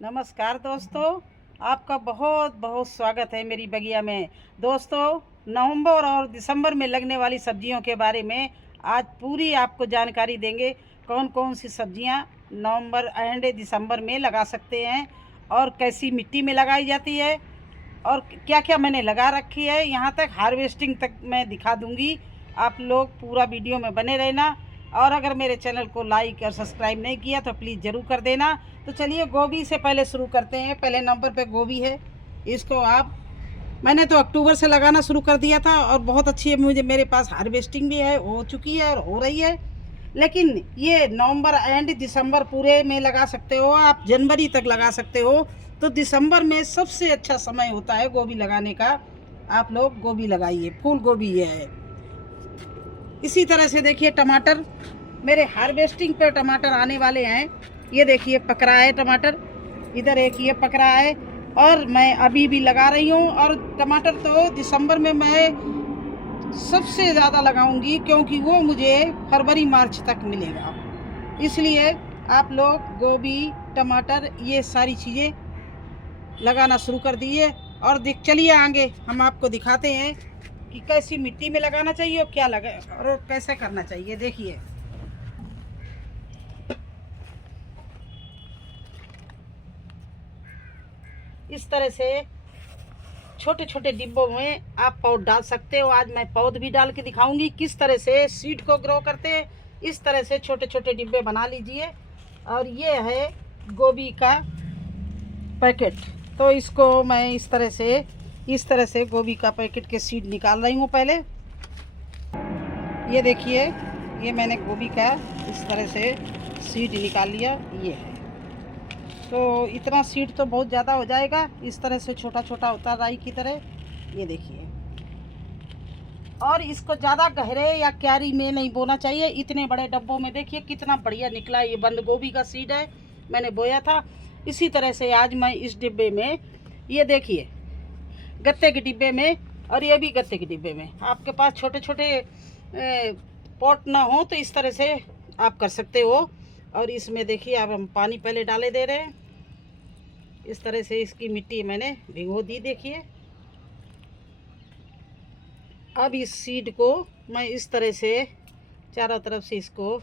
नमस्कार दोस्तों, आपका बहुत बहुत स्वागत है मेरी बगिया में। दोस्तों, नवंबर और दिसंबर में लगने वाली सब्जियों के बारे में आज पूरी आपको जानकारी देंगे। कौन कौन सी सब्जियां नवंबर एंड दिसंबर में लगा सकते हैं और कैसी मिट्टी में लगाई जाती है और क्या क्या मैंने लगा रखी है, यहाँ तक हार्वेस्टिंग तक मैं दिखा दूँगी। आप लोग पूरा वीडियो में बने रहना और अगर मेरे चैनल को लाइक और सब्सक्राइब नहीं किया तो प्लीज़ ज़रूर कर देना। तो चलिए गोभी से पहले शुरू करते हैं। पहले नंबर पे गोभी है। इसको मैंने तो अक्टूबर से लगाना शुरू कर दिया था और बहुत अच्छी है। मेरे पास हार्वेस्टिंग भी है, हो चुकी है और हो रही है। लेकिन ये नवंबर एंड दिसंबर पूरे में लगा सकते हो, आप जनवरी तक लगा सकते हो। तो दिसंबर में सबसे अच्छा समय होता है गोभी लगाने का। आप लोग गोभी लगाइए, फूल गोभी ये है। इसी तरह से देखिए टमाटर, मेरे हार्वेस्टिंग पे टमाटर आने वाले हैं। ये देखिए पकड़ा है टमाटर, इधर एक ये पकड़ा है और मैं अभी भी लगा रही हूँ। और टमाटर तो दिसंबर में मैं सबसे ज़्यादा लगाऊंगी क्योंकि वो मुझे फरवरी मार्च तक मिलेगा। इसलिए आप लोग गोभी, टमाटर, ये सारी चीज़ें लगाना शुरू कर दिए। और चलिए आगे हम आपको दिखाते हैं कि कैसी मिट्टी में लगाना चाहिए और क्या लगा और कैसे करना चाहिए। देखिए इस तरह से छोटे छोटे डिब्बों में आप पौध डाल सकते हो। आज मैं पौध भी डाल के दिखाऊंगी किस तरह से सीड को ग्रो करते हैं। इस तरह से छोटे छोटे डिब्बे बना लीजिए। और ये है गोभी का पैकेट। तो इसको मैं इस तरह से गोभी का पैकेट के सीड निकाल रही हूँ। पहले ये देखिए, ये मैंने गोभी का इस तरह से सीड निकाल लिया। ये है, तो इतना सीड तो बहुत ज़्यादा हो जाएगा। इस तरह से छोटा छोटा होता राई की तरह, ये देखिए। और इसको ज़्यादा गहरे या क्यारी में नहीं बोना चाहिए। इतने बड़े डब्बों में देखिए कितना बढ़िया निकला। ये बंद गोभी का सीड है, मैंने बोया था। इसी तरह से आज मैं इस डिब्बे में, ये देखिए गत्ते के डिब्बे में और ये भी गत्ते के डिब्बे में। आपके पास छोटे छोटे पॉट ना हो तो इस तरह से आप कर सकते हो। और इसमें देखिए अब हम पानी पहले डाले दे रहे हैं। इस तरह से इसकी मिट्टी मैंने भिगो दी। देखिए अब इस सीड को मैं इस तरह से चारों तरफ से इसको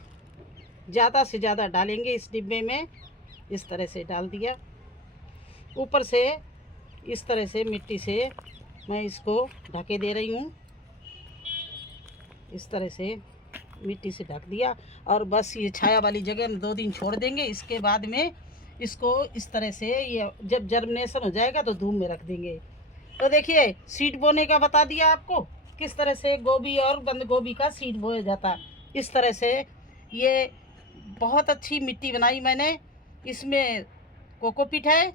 ज़्यादा से ज़्यादा डालेंगे इस डिब्बे में। इस तरह से डाल दिया। ऊपर से इस तरह से मिट्टी से मैं इसको ढके दे रही हूँ। इस तरह से मिट्टी से ढक दिया और बस ये छाया वाली जगह में 2 दिन छोड़ देंगे। इसके बाद में इसको इस तरह से, ये जब जर्मिनेशन हो जाएगा तो धूप में रख देंगे। तो देखिए सीड बोने का बता दिया आपको, किस तरह से गोभी और बंद गोभी का सीड बोया जाता है। इस तरह से ये बहुत अच्छी मिट्टी बनाई मैंने। इसमें कोकोपीट है,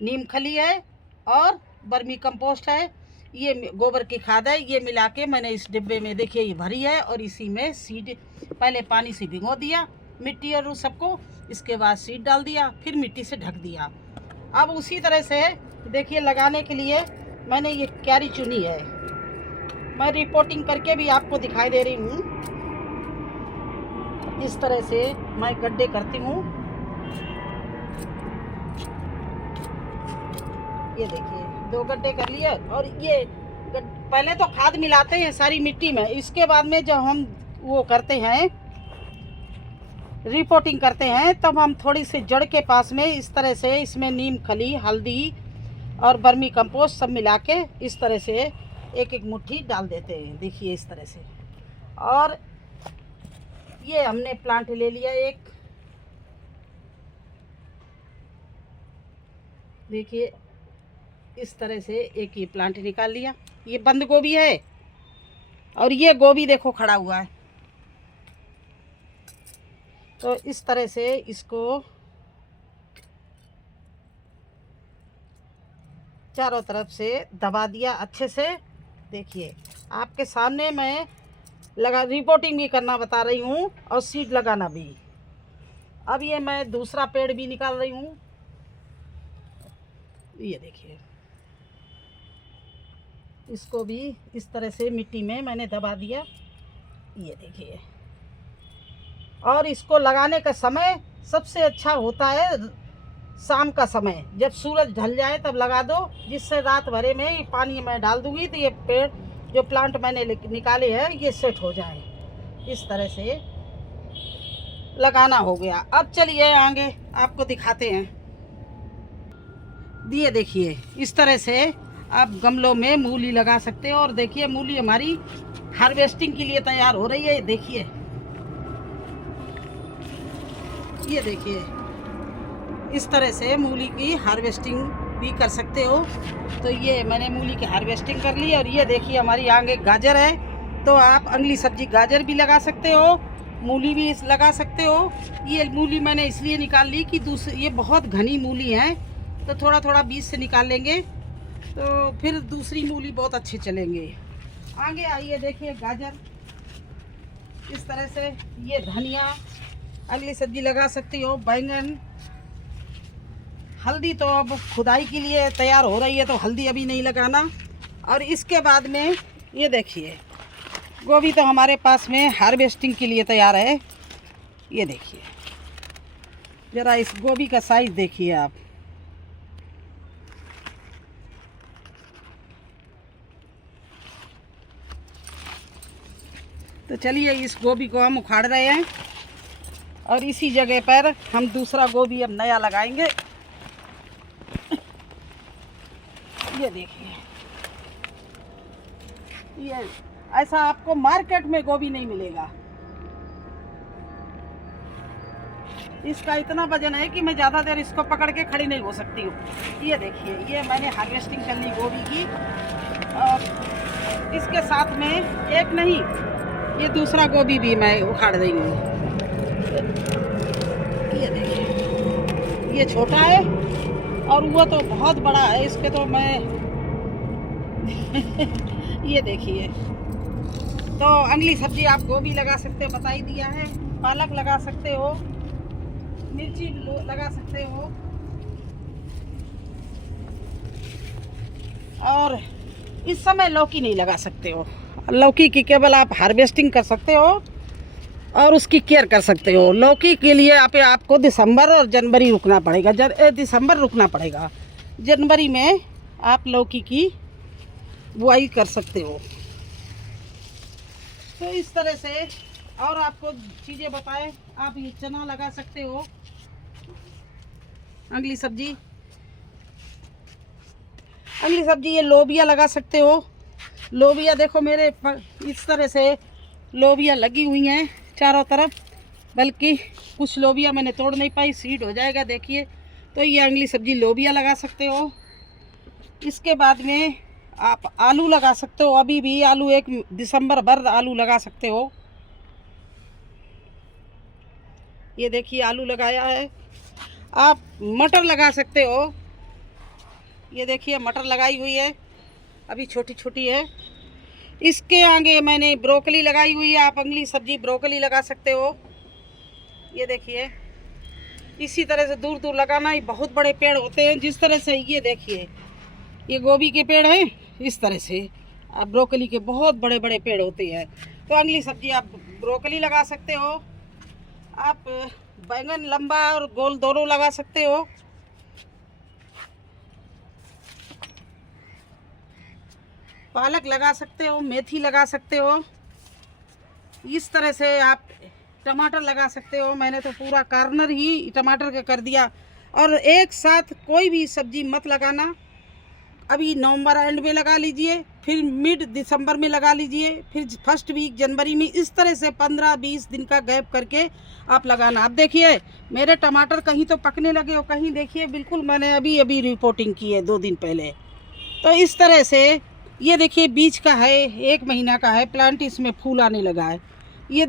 नीम खली है और बर्मी कंपोस्ट है, ये गोबर की खाद है। ये मिला के मैंने इस डिब्बे में देखिए ये भरी है और इसी में सीड पहले पानी से भिगो दिया, मिट्टी और उस सबको। इसके बाद सीड डाल दिया, फिर मिट्टी से ढक दिया। अब उसी तरह से देखिए लगाने के लिए मैंने ये क्यारी चुनी है। मैं रिपोर्टिंग करके भी आपको दिखाई दे रही हूँ। इस तरह से मैं गड्ढे करती हूँ। ये देखिए 2 गड्ढे कर लिए। और ये पहले तो खाद मिलाते हैं सारी मिट्टी में। इसके बाद में जब हम वो करते हैं, रिपोर्टिंग करते हैं, तब हम थोड़ी सी जड़ के पास में इस तरह से इसमें नीम खली, हल्दी और बर्मी कंपोस्ट सब मिला के इस तरह से एक एक मुट्ठी डाल देते हैं। देखिए इस तरह से। और ये हमने प्लांट ले लिया एक, देखिए इस तरह से एक ये प्लांट निकाल लिया। ये बंद गोभी है और ये गोभी देखो खड़ा हुआ है। तो इस तरह से इसको चारों तरफ से दबा दिया अच्छे से। देखिए आपके सामने मैं रिपोर्टिंग भी करना बता रही हूँ और सीड लगाना भी। अब ये मैं दूसरा पेड़ भी निकाल रही हूँ। ये देखिए इसको भी इस तरह से मिट्टी में मैंने दबा दिया। ये देखिए। और इसको लगाने का समय सबसे अच्छा होता है शाम का समय जब सूरज ढल जाए तब लगा दो, जिससे रात भरे में ये पानी मैं डाल दूंगी तो ये पेड़ जो प्लांट मैंने निकाले हैं ये सेट हो जाए। इस तरह से लगाना हो गया। अब चलिए आगे आपको दिखाते हैं। ये देखिए इस तरह से आप गमलों में मूली लगा सकते हो। और देखिए मूली हमारी हार्वेस्टिंग के लिए तैयार हो रही है। देखिए ये देखिए इस तरह से मूली की हार्वेस्टिंग भी कर सकते हो। तो ये मैंने मूली की हार्वेस्टिंग कर ली। और ये देखिए हमारी आगे गाजर है, तो आप अगली सब्जी गाजर भी लगा सकते हो, मूली भी लगा सकते हो। ये मूली मैंने इसलिए निकाल ली कि ये बहुत घनी मूली है, तो थोड़ा थोड़ा बीज से निकाल लेंगे तो फिर दूसरी मूली बहुत अच्छे चलेंगे। आगे आइए देखिए गाजर इस तरह से। ये धनिया अगली सब्जी लगा सकती हो, बैंगन, हल्दी तो अब खुदाई के लिए तैयार हो रही है तो हल्दी अभी नहीं लगाना। और इसके बाद में ये देखिए गोभी तो हमारे पास में हार्वेस्टिंग के लिए तैयार है। ये देखिए ज़रा इस गोभी का साइज़ देखिए आप। तो चलिए इस गोभी को हम उखाड़ रहे हैं और इसी जगह पर हम दूसरा गोभी अब नया लगाएंगे। ये देखिए ये ऐसा आपको मार्केट में गोभी नहीं मिलेगा। इसका इतना वजन है कि मैं ज़्यादा देर इसको पकड़ के खड़ी नहीं हो सकती हूँ। ये देखिए ये मैंने हार्वेस्टिंग कर ली गोभी की। और इसके साथ में एक नहीं ये दूसरा गोभी भी मैं उखाड़ देंगी। ये देखिए ये छोटा है और वो तो बहुत बड़ा है, इसके तो मैं ये देखिए। तो अगली सब्जी आप गोभी लगा सकते हो, बता ही दिया है। पालक लगा सकते हो, मिर्ची लगा सकते हो, और इस समय लौकी नहीं लगा सकते हो। लौकी की केवल आप हार्वेस्टिंग कर सकते हो और उसकी केयर कर सकते हो। लौकी के लिए आपको दिसंबर और जनवरी रुकना पड़ेगा। दिसंबर रुकना पड़ेगा, जनवरी में आप लौकी की बुआई कर सकते हो। तो इस तरह से और आपको चीज़ें बताएं। आप ये चना लगा सकते हो, अगली सब्जी ये लोबिया लगा सकते हो। लोबिया देखो मेरे इस तरह से लोबिया लगी हुई हैं चारों तरफ, बल्कि कुछ लोबिया मैंने तोड़ नहीं पाई, सीड हो जाएगा देखिए। तो ये अगली सब्जी लोबिया लगा सकते हो। इसके बाद में आप आलू लगा सकते हो। अभी भी आलू एक दिसंबर भर आलू लगा सकते हो। ये देखिए आलू लगाया है। आप मटर लगा सकते हो। ये देखिए मटर लगाई हुई है, अभी छोटी छोटी है। इसके आगे मैंने ब्रोकली लगाई हुई है। आप अगली सब्जी ब्रोकली लगा सकते हो। ये देखिए इसी तरह से दूर दूर लगाना। ये बहुत बड़े पेड़ होते हैं। जिस तरह से ये देखिए ये गोभी के पेड़ हैं, इस तरह से आप ब्रोकली के बहुत बड़े बड़े पेड़ होते हैं। तो अगली सब्जी आप ब्रोकली लगा सकते हो। आप बैंगन लंबा और गोल दोनों लगा सकते हो। पालक लगा सकते हो, मेथी लगा सकते हो। इस तरह से आप टमाटर लगा सकते हो। मैंने तो पूरा कार्नर ही टमाटर का कर दिया। और एक साथ कोई भी सब्जी मत लगाना। अभी नवंबर एंड में लगा लीजिए, फिर मिड दिसंबर में लगा लीजिए, फिर फर्स्ट वीक जनवरी में। इस तरह से 15-20 दिन का गैप करके आप लगाना। अब देखिए मेरे टमाटर कहीं तो पकने लगे और कहीं देखिए बिल्कुल मैंने अभी रिपोर्टिंग की है 2 दिन पहले। तो इस तरह से ये देखिए बीज का है, 1 महीना का है प्लांट, इसमें फूल आने लगा है। ये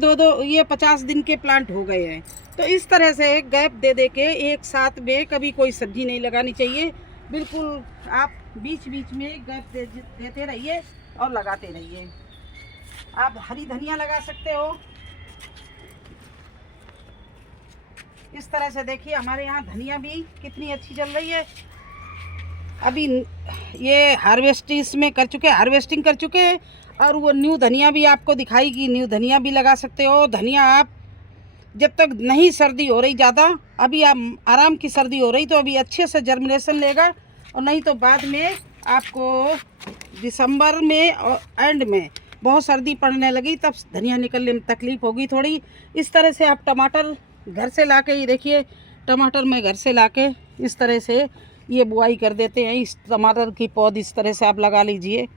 ये 50 दिन के प्लांट हो गए हैं। तो इस तरह से गैप दे के एक साथ में कभी कोई सब्जी नहीं लगानी चाहिए। बिल्कुल आप बीच बीच में गैप देते रहिए और लगाते रहिए। आप हरी धनिया लगा सकते हो। इस तरह से देखिए हमारे यहाँ धनिया भी कितनी अच्छी चल रही है। अभी ये हार्वेस्टिंग कर चुके हैं और वो न्यू धनिया भी आपको दिखाएगी। न्यू धनिया भी लगा सकते हो। धनिया आप जब तक नहीं सर्दी हो रही ज़्यादा, अभी आप आराम की सर्दी हो रही तो अभी अच्छे से जर्मिनेशन लेगा, और नहीं तो बाद में आपको दिसंबर में और एंड में बहुत सर्दी पड़ने लगी तब धनिया निकलने में तकलीफ़ होगी थोड़ी। इस तरह से आप टमाटर घर से लाके, ये देखिए टमाटर मैं घर से लाके इस तरह से ये बुआई कर देते हैं। इस टमाटर की पौध इस तरह से आप लगा लीजिए।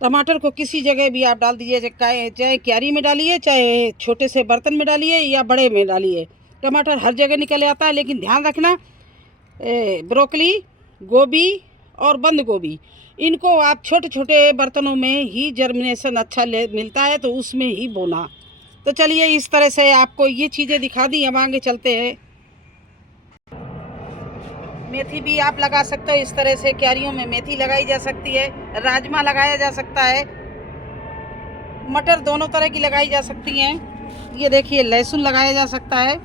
टमाटर को किसी जगह भी आप डाल दीजिए, चाहे क्यारी में डालिए, चाहे छोटे से बर्तन में डालिए या बड़े में डालिए, टमाटर हर जगह निकल आता है। लेकिन ध्यान रखना, ब्रोकली, गोभी और बंद गोभी, इनको आप छोटे छोटे बर्तनों में ही जर्मिनेशन अच्छा मिलता है तो उसमें ही बोना। तो चलिए इस तरह से आपको ये चीज़ें दिखा दी, अब आगे चलते हैं। मेथी भी आप लगा सकते हो, इस तरह से क्यारियों में मेथी लगाई जा सकती है, राजमा लगाया जा सकता है, मटर दोनों तरह की लगाई जा सकती हैं। ये देखिए लहसुन लगाया जा सकता है,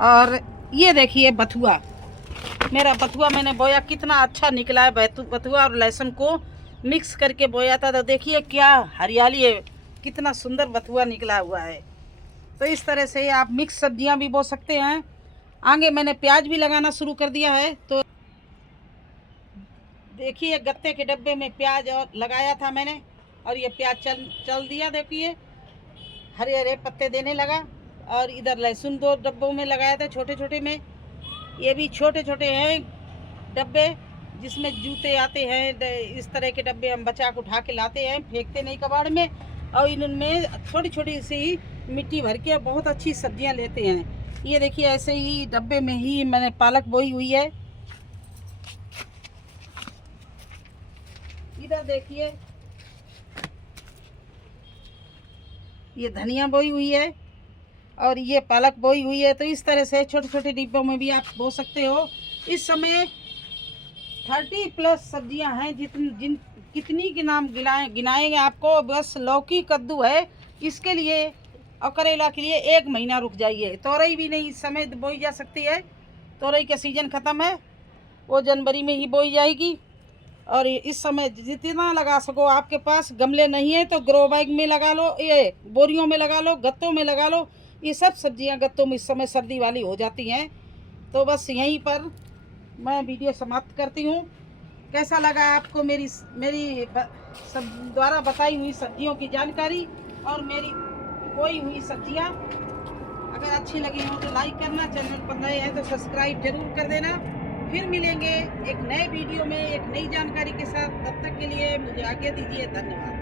और ये देखिए बथुआ, मेरा बथुआ मैंने बोया कितना अच्छा निकला है। बथुआ और लहसुन को मिक्स करके बोया था तो देखिए क्या हरियाली है, कितना सुंदर बथुआ निकला हुआ है। तो इस तरह से आप मिक्स सब्जियां भी बो सकते हैं। आगे मैंने प्याज भी लगाना शुरू कर दिया है। तो देखिए गत्ते के डब्बे में प्याज और लगाया था मैंने, और ये प्याज चल दिया, देखिए हरे हरे पत्ते देने लगा। और इधर लहसुन 2 डब्बों में लगाया था छोटे छोटे में, ये भी छोटे छोटे हैं डब्बे जिसमें जूते आते हैं। इस तरह के डब्बे हम बचा के उठा के लाते हैं, फेंकते नहीं कबाड़ में, और इनमें छोटी छोटी सी मिट्टी भर के बहुत अच्छी सब्जियां लेते हैं। ये देखिए ऐसे ही डब्बे में ही मैंने पालक बोई हुई है। इधर देखिए ये धनिया बोई हुई है और ये पालक बोई हुई है। तो इस तरह से छोटे छोटे डिब्बों में भी आप बो सकते हो। इस समय 30+ सब्जियां हैं, कितनी के नाम गिनाएंगे आपको। बस लौकी कद्दू है इसके लिए, और करेला के लिए 1 महीना रुक जाइए। तोरई भी नहीं इस समय बोई जा सकती है, तोरई का सीजन ख़त्म है, वो जनवरी में ही बोई जाएगी। और इस समय जितना लगा सको, आपके पास गमले नहीं है तो ग्रो बैग में लगा लो, ये बोरियों में लगा लो, गत्तों में लगा लो। ये सब सब्जियां गत्तों में इस समय सर्दी वाली हो जाती हैं। तो बस यहीं पर मैं वीडियो समाप्त करती हूँ। कैसा लगा आपको मेरी सब द्वारा बताई हुई सब्जियों की जानकारी और मेरी बोई हुई सब्जियां? अगर अच्छी लगी हो तो लाइक करना, चैनल पर नए हैं तो सब्सक्राइब जरूर कर देना। फिर मिलेंगे एक नए वीडियो में एक नई जानकारी के साथ। तब तक के लिए मुझे आज्ञा दीजिए, धन्यवाद।